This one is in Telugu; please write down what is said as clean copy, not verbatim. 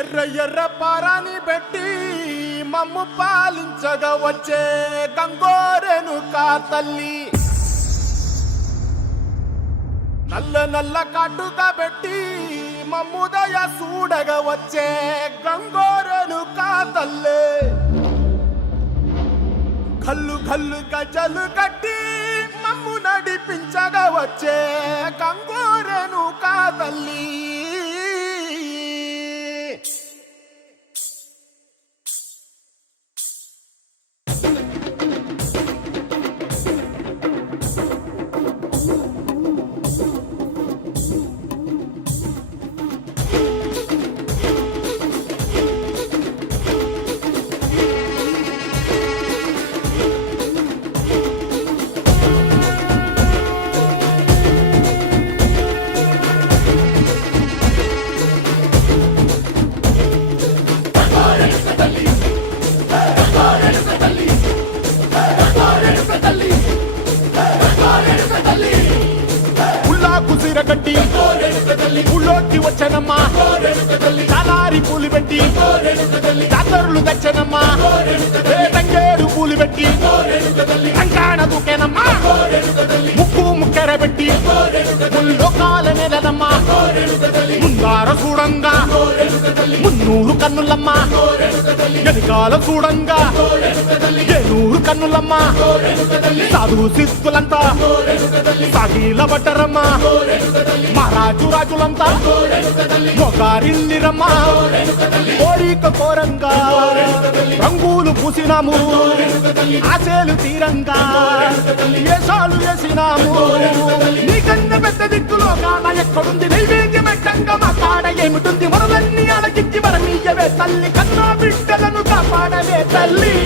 ఎర్ర ఎర్ర పారాని పెట్టి మమ్ము పాలించగా వచ్చే గంగోరెను కా తల్లి, నల్ల నల్ల కాటుగా పెట్టి మమ్ముదయ చూడగా వచ్చే గంగోరెను కా తల్లి, కల్లు కల్లు గజలు కట్టి మమ్ము నడిపించగా వచ్చే గంగోరెను కా తల్లి. గట్టి ఊళ్ళోకి వచ్చనమ్మా, చాలారి పూలు పెట్టి జాతరులు తెచ్చనమ్మా, తంగేడు పూలు పెట్టి కంకాణ దూకేనమ్మా, ముక్కు ముక్కెర పెట్టి ముల్లోకాల నెలనమ్మా, ముందార చూడంగా మున్నూరు కన్నులమ్మా, వెనుకాల చూడంగా ఏనూరు కన్నులమ్మా, సాధు సిద్ధులంతా సాగిల పట్టరమ్మా, మహారాజు రాజులంతా మొగారిల్లిరమ్మా, కోరిక కోరంగా రంగులు పూసినాము, ఆశలు తీరంగా వేషాలు వేసినాము, నీకన్నా పెద్ద దిక్కులో కాన ఎక్కడుంది, నైవేద్యం ఎట్టంగా మా కాడ ఏమిటుంది, మనలన్నీ అడగిచ్చి వరమీయవే తల్లి, కన్నా బిడ్డలను కాపాడవే తల్లి.